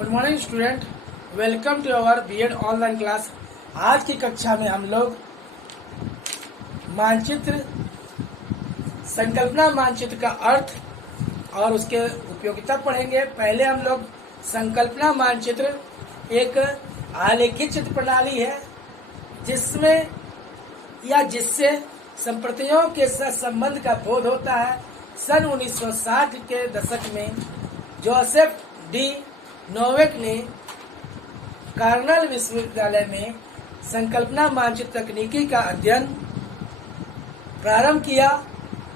Good morning student, welcome to our BEd online class. आज की कक्षा में हम लोग मानचित्र, संकल्पना मानचित्र का अर्थ और उसके उपयोगिता पढ़ेंगे। पहले हम लोग संकल्पना मानचित्र एक आलेखित चित्र प्रणाली है जिसमें या जिससे संप्रतियों के साथ संबंध का बोध होता है। सन 1960 के दशक में जोसेफ डी नोवेक ने कार्नेल विश्वविद्यालय में संकल्पना मानचित्र तकनीकी का अध्ययन प्रारंभ किया।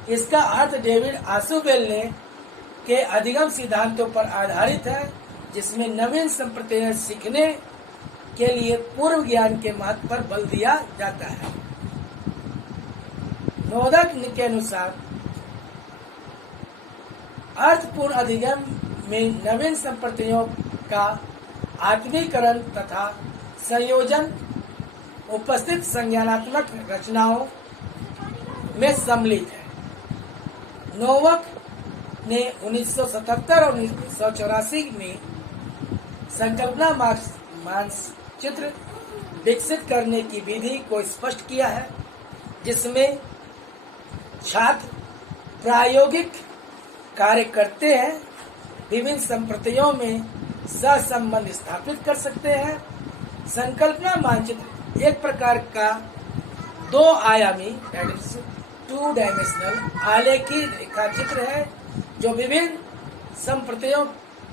इसका अर्थ डेविड आशुबेल ने के अधिगम सिद्धांतों पर आधारित है, जिसमें नवीन संप्रदाय सीखने के लिए पूर्व ज्ञान के महत्व पर बल दिया जाता है। नोवेक के अनुसार अर्थपूर्ण अधिगम में नवीन संप्रदायों का आत्मीकरण तथा संयोजन उपस्थित संज्ञानात्मक रचनाओं में सम्मिलित है। नोवेक ने 1977 और 1984 में संकल्पना मानचित्र विकसित करने की विधि को स्पष्ट किया है, जिसमें छात्र प्रायोगिक कार्य करते हैं, विभिन्न संप्रदायों में सहसंबंध स्थापित कर सकते हैं। संकल्पना मानचित्र एक प्रकार का दो आयामी टू डायमेंशनल आलेखी रेखा चित्र है जो विभिन्न संप्रदायों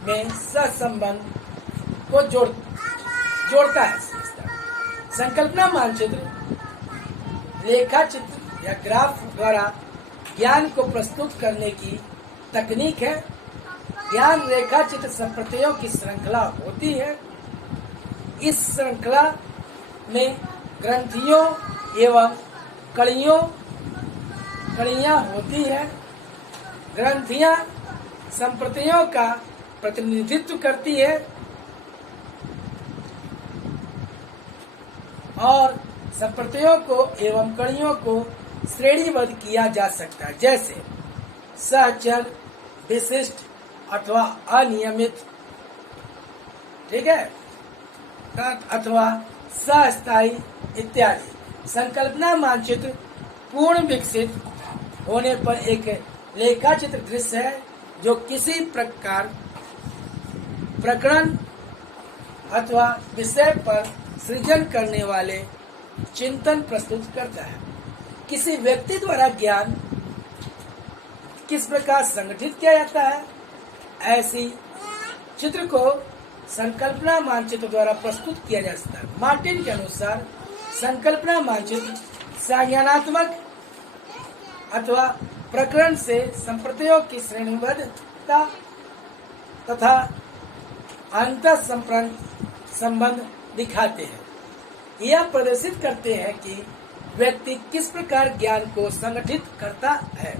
में सहसंबंध को जोड़ता है। संकल्पना मानचित्र रेखा चित्र या ग्राफ द्वारा ज्ञान को प्रस्तुत करने की तकनीक है। ज्ञान रेखा चित्र संप्रदायों की श्रृंखला होती है। इस श्रृंखला में ग्रंथियों एवं कड़ियां होती है। ग्रंथियां संप्रदायों का प्रतिनिधित्व करती है और संप्रदायों को एवं कड़ियों को श्रेणीबद्ध किया जा सकता है, जैसे सहचर, विशिष्ट अथवा अनियमित, ठीक है, अथवा सस्थायी इत्यादि। संकल्पना मानचित्र पूर्ण विकसित होने पर एक रेखाचित्र दृश्य है जो किसी प्रकार प्रकरण अथवा विषय पर सृजन करने वाले चिंतन प्रस्तुत करता है। किसी व्यक्ति द्वारा ज्ञान किस प्रकार संगठित किया जाता है, ऐसी चित्र को संकल्पना मानचित्र द्वारा प्रस्तुत किया जा सकता है। मार्टिन के अनुसार संकल्पना मानचित्र संज्ञानात्मक अथवा प्रकरण से संप्रदायों की श्रेणीबद्धता तथा अंतर संबंध दिखाते हैं। यह प्रदर्शित करते हैं कि व्यक्ति किस प्रकार ज्ञान को संगठित करता है।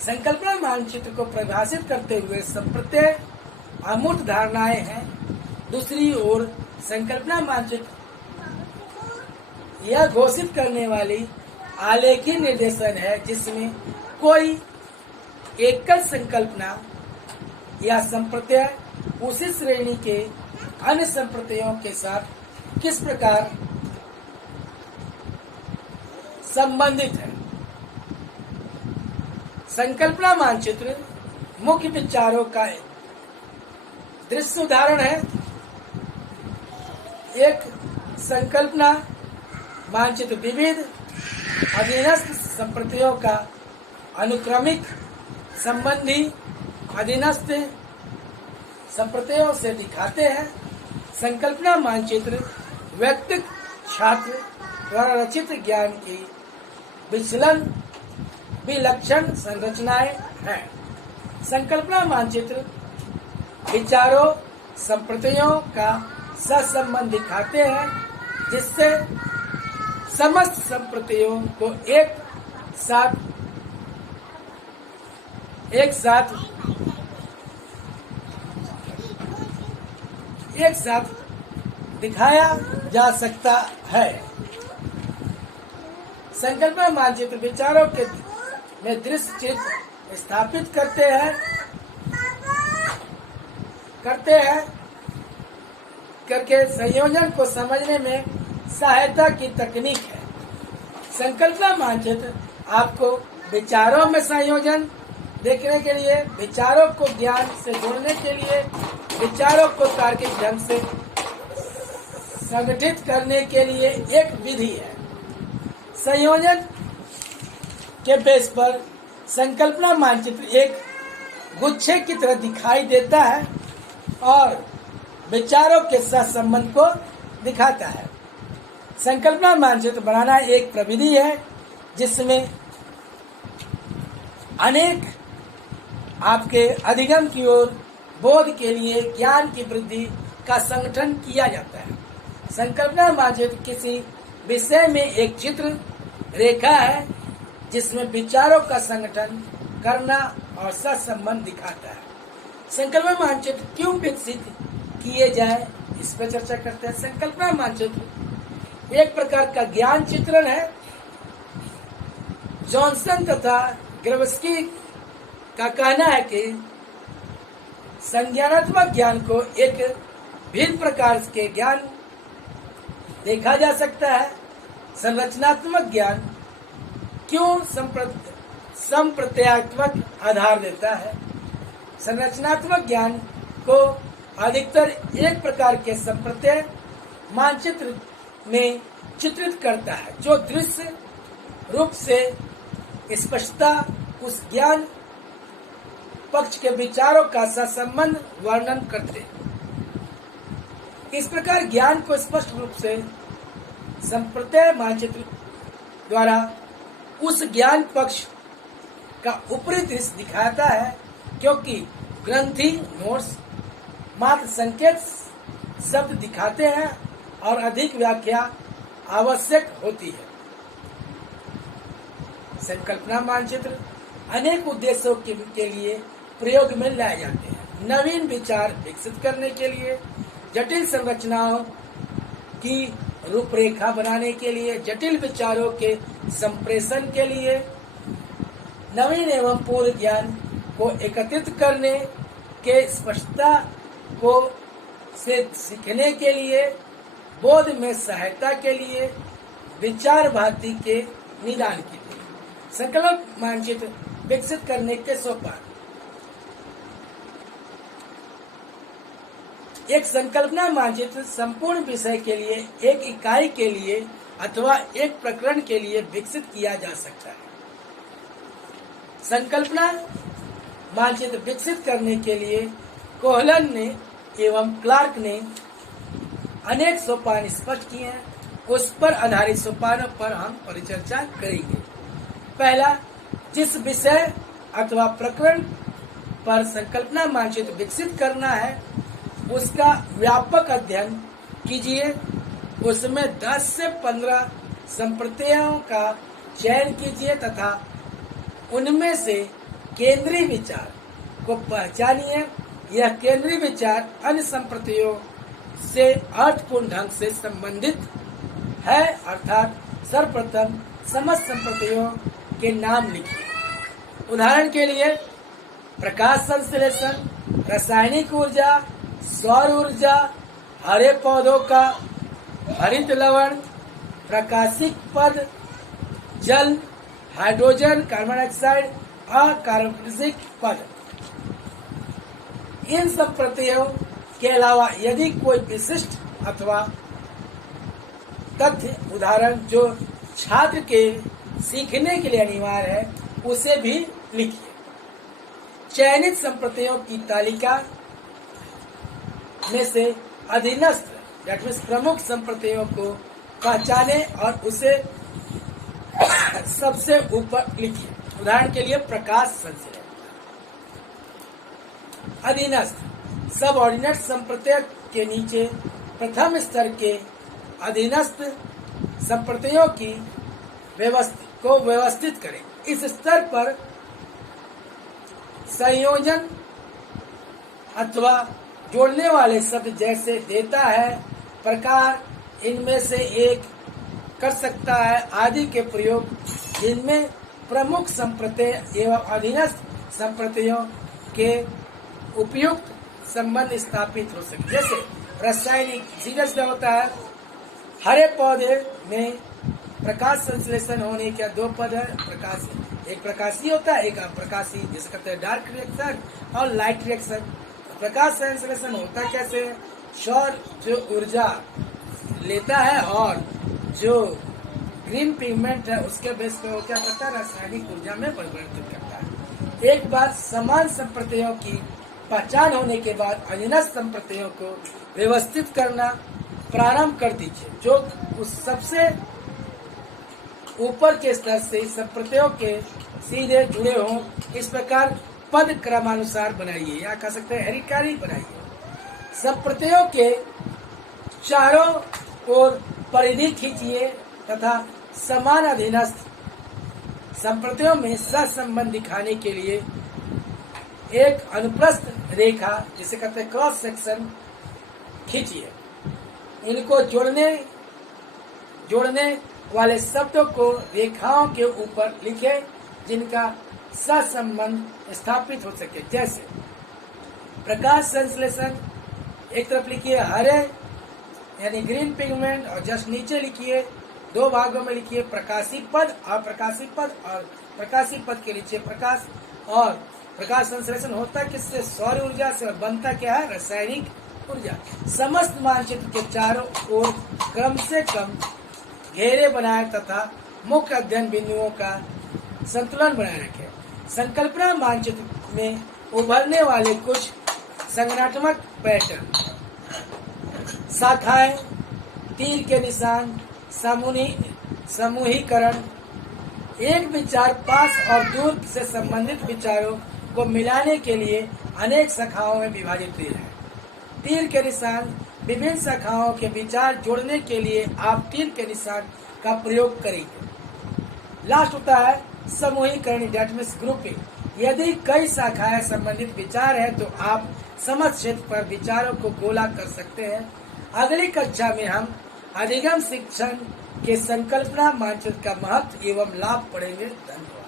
संकल्पना मानचित्र को परिभाषित करते हुए संप्रदाय अमूर्त धारणाएं हैं। दूसरी ओर संकल्पना मानचित्र यह घोषित करने वाली आलेखी निर्देशन है, जिसमें कोई एकल संकल्पना या संप्रदाय उसी श्रेणी के अन्य संप्रदायों के साथ किस प्रकार संबंधित है। संकल्पना मानचित्र मुख्य विचारों का दृश्य उदाहरण है। एक संकल्पना मानचित्र विविध अधीनस्थ संप्रदायों का अनुक्रमिक संबंधी अधीनस्थ संप्रदायों से दिखाते हैं। संकल्पना मानचित्र व्यक्ति छात्र द्वारा रचित ज्ञान की विलक्षण संरचनाएं हैं। संकल्पना मानचित्र विचारों संप्रदायों का सहसंबंध दिखाते हैं, जिससे समस्त संप्रदायों को एक साथ दिखाया जा सकता है। संकल्पना मानचित्र विचारों के में दृश्य चित्र स्थापित करते हैं करते हैं करके संयोजन को समझने में सहायता की तकनीक है। संकल्पना मानचित्र आपको विचारों में संयोजन देखने के लिए, विचारों को ज्ञान से जोड़ने के लिए, विचारों को तार्किक ढंग से संगठित करने के लिए एक विधि है। संयोजन के बेस पर संकल्पना मानचित्र एक गुच्छे की तरह दिखाई देता है और विचारों के साथ संबंध को दिखाता है। संकल्पना मानचित्र बनाना एक प्रविधि है जिसमें अनेक आपके अधिगम की ओर बोध के लिए ज्ञान की वृद्धि का संगठन किया जाता है। संकल्पना मानचित्र किसी विषय में एक चित्र रेखा है जिसमें विचारों का संगठन करना और सह संबंध दिखाता है। संकल्पना मानचित्र क्यों विकसित किए जाए, इस पर चर्चा करते हैं। संकल्पना मानचित्र एक प्रकार का ज्ञान चित्रण है। जॉनसन तथा ग्रेवस्की का कहना है कि संज्ञानात्मक ज्ञान को एक भिन्न प्रकार के ज्ञान देखा जा सकता है। संरचनात्मक ज्ञान क्यों संप्रत्यात्मक आधार देता है। संरचनात्मक ज्ञान को अधिकतर एक प्रकार के संप्रत्यय मानचित्र में चित्रित करता है जो दृश्य रूप से स्पष्टता उस ज्ञान पक्ष के विचारों का सहसंबंध वर्णन करते हैं। इस प्रकार ज्ञान को स्पष्ट रूप से संप्रत्यय मानचित्र द्वारा उस ज्ञान पक्ष का ऊपरी दृश्य दिखाता है, क्योंकि ग्रंथि नोट्स मात्र संकेत शब्द दिखाते हैं और अधिक व्याख्या आवश्यक होती है। संकल्पना मानचित्र अनेक उद्देश्यों के लिए प्रयोग में लाए जाते हैं। नवीन विचार विकसित करने के लिए, जटिल संरचनाओं की रूपरेखा बनाने के लिए, जटिल विचारों के संप्रेषण के लिए, नवीन एवं पूर्ण ज्ञान को एकत्रित करने के स्पष्टता को से सीखने के लिए, बोध में सहायता के लिए, विचार भांति के निदान के लिए। संकल्प मानचित्र विकसित करने के सोपान। एक संकल्पना मानचित्र संपूर्ण विषय के लिए, एक इकाई के लिए अथवा एक प्रकरण के लिए विकसित किया जा सकता है। संकल्पना मानचित्र विकसित करने के लिए कोहलन ने एवं क्लार्क ने अनेक सोपान स्पष्ट किए हैं। उस पर आधारित सोपानों पर हम परिचर्चा करेंगे। पहला, जिस विषय अथवा प्रकरण पर संकल्पना मानचित्र विकसित करना है उसका व्यापक अध्ययन कीजिए। उसमें 10 से 15 संप्रत्ययों का चयन कीजिए तथा उनमें से केंद्रीय विचार को पहचानिए। यह केंद्रीय विचार अन्य संप्रत्ययों से अर्थपूर्ण ढंग से संबंधित है, अर्थात सर्वप्रथम समस्त संप्रत्ययों के नाम लिखिए। उदाहरण के लिए प्रकाश संश्लेषण, रासायनिक ऊर्जा, सौर ऊर्जा, हरे पौधों का हरित लवण, प्रकाशिक पद, जल, हाइड्रोजन, कार्बन डाइऑक्साइड, अकार्बनिक पद। इन सब प्रत्ययों के अलावा यदि कोई विशिष्ट अथवा तथ्य उदाहरण जो छात्र के सीखने के लिए अनिवार्य है उसे भी लिखिए। चयनित संप्रत्ययों की तालिका में से अधीनस्थ दैट मीन्स प्रमुख संप्रत्ययों को पहचाने और उसे सबसे ऊपर लिखिए। उदाहरण के लिए प्रकाश संश्लेषण। अधीनस्थ सब ऑर्डिनेट संप्रत्यय के नीचे प्रथम स्तर के अधीनस्थ संप्रत्ययों की व्यवस्थित करें। इस स्तर पर संयोजन अथवा जोड़ने वाले शब्द जैसे देता है, प्रकार, इनमें से एक कर सकता है आदि के प्रयोग जिनमें प्रमुख संप्रत्यय एवं अधीनस्थ संप्रत्ययों के उपयुक्त संबंध स्थापित हो सके। जैसे रासायनिक सीधा सीधा होता है, हरे पौधे में प्रकाश संश्लेषण होने के दो पद है, प्रकाश एक प्रकाशीय होता है, एक अप्रकाशीय, जिसे कहते हैं डार्क रिएक्शन और लाइट रिएक्शन। प्रकाश संश्लेषण होता कैसे? सौर जो ऊर्जा लेता है और जो ग्रीन पिगमेंट है उसके बेस पर वो क्या करता है? रासायनिक ऊर्जा में परिवर्तित करता है। एक बार समान संप्रत्ययों की पहचान होने के बाद अनन्य संप्रत्ययों को व्यवस्थित करना प्रारंभ कर दीजिए, जो उस सबसे ऊपर के स्तर से संप्रत्ययों के सीधे जुड़े हों। इस प्रकार पद क्रमानुसार बनाइए, या कह सकते हैं हेरिकारी बनाइए। संप्रत्ययों के चारों ओर परिधि खींचिए तथा समान अधीनस्थ संप्रत्ययों में सहसंबंध दिखाने के लिए एक अनुप्रस्थ रेखा, जिसे कहते हैं क्रॉस सेक्शन, खींचिए। इनको जोड़ने वाले शब्दों को रेखाओं के ऊपर लिखें जिनका सहसंबंध स्थापित हो सके। जैसे प्रकाश संश्लेषण एक तरफ लिखिए हरे यानी ग्रीन पिगमेंट, और जस्ट नीचे लिखिए दो भागों में लिखिए प्रकाशी पद, अप्रकाशी पद, और प्रकाशी पद के नीचे प्रकाश। और प्रकाश संश्लेषण होता किससे? सौर ऊर्जा से, और बनता क्या है? रासायनिक ऊर्जा। समस्त मानचित्र के चारों ओर क्रम से कम घेरे बनाए तथा मुख्य अध्ययन बिंदुओं का संतुलन बनाए रखें। संकल्पना मानचित्र में उभरने वाले कुछ संगठनात्मक पैटर्न, शाखाएं, तीर के निशान, समूहीकरण, एक विचार पास और दूर से संबंधित विचारों को मिलाने के लिए अनेक शाखाओं में विभाजित तीर है। तीर के निशान, विभिन्न शाखाओं के विचार जोड़ने के लिए आप तीर के निशान का प्रयोग करेंगे। लास्ट होता है समूहीकरण, दैट मीन्स ग्रुपिंग। यदि कई शाखाएं संबंधित विचार है तो आप समझ क्षेत्र पर विचारों को गोला कर सकते हैं। अगली कक्षा में हम अधिगम शिक्षण के संकल्पना मानचित्र का महत्व एवं लाभ पढ़ेंगे। धन्यवाद।